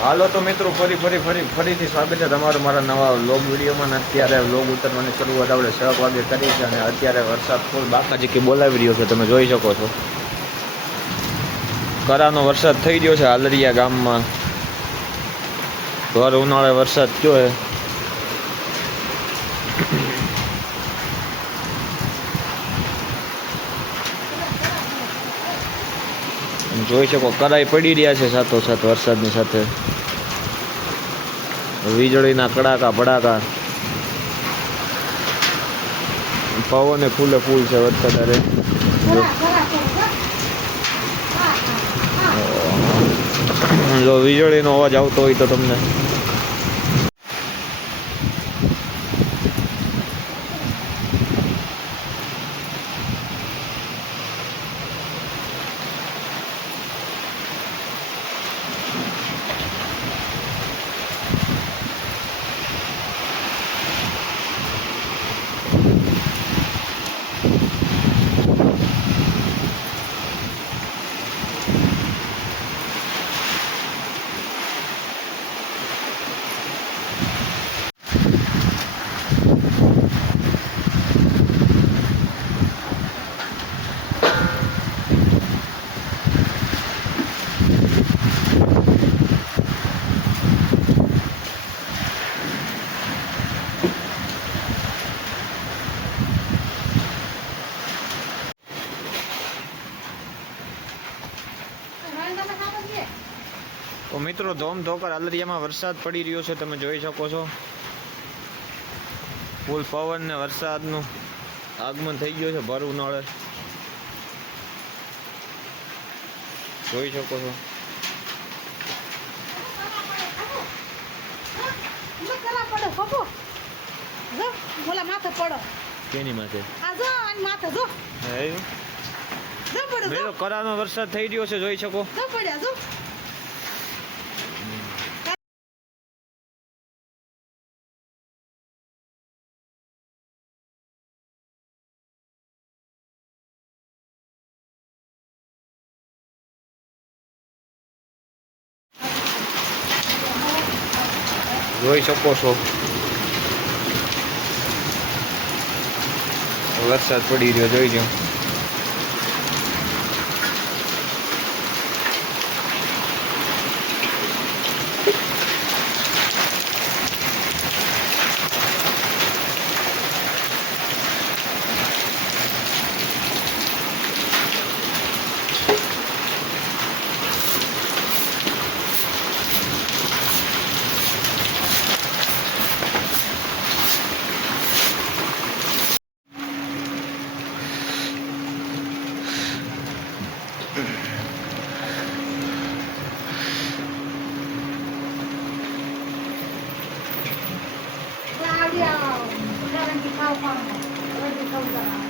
હાલો તો મિત્રો ફરીથી સ્વાગત છે તમારું મારા નવા વ્લોગ વિડીયોમાં. અત્યારે વ્લોગ ઉતરવાની શરૂઆત આપણે 6 વાગે કરી છે અને અત્યારે વરસાદ ફૂલ બાકાજી બોલાવી રહ્યો છે, તમે જોઈ શકો છો. કરાનો વરસાદ થઈ ગયો છે હાલરિયા ગામમાં. ભર ઉનાળે વરસાદ થયો છે. જોઈ શકો કરાઈ પડી રહ્યા છે સાથોસાથ વરસાદની સાથે. વીજળીના કડાકા ભડાકા, પવને ફૂલે ફૂલ છે વરસાદ. અરે જો વીજળીનો અવાજ આવતો હોય તો તમને તો મિત્રો ધોમધોકર હાલરિયામાં વરસાદ પડી રહ્યો છે, તમે જોઈ શકો છો. ફૂલ પવન ને વરસાદનું આગમન થઈ ગયું છે ભર ઉનાળે, જોઈ શકો છો. કેની માથે? કરાનો વરસાદ થઈ રહ્યો છે, જોઈ શકો. જોઈ શકો છો વરસાદ પડી રહ્યો, જોઈ લો. Claudia, jangan dikau-kau. Jangan dikau-kau.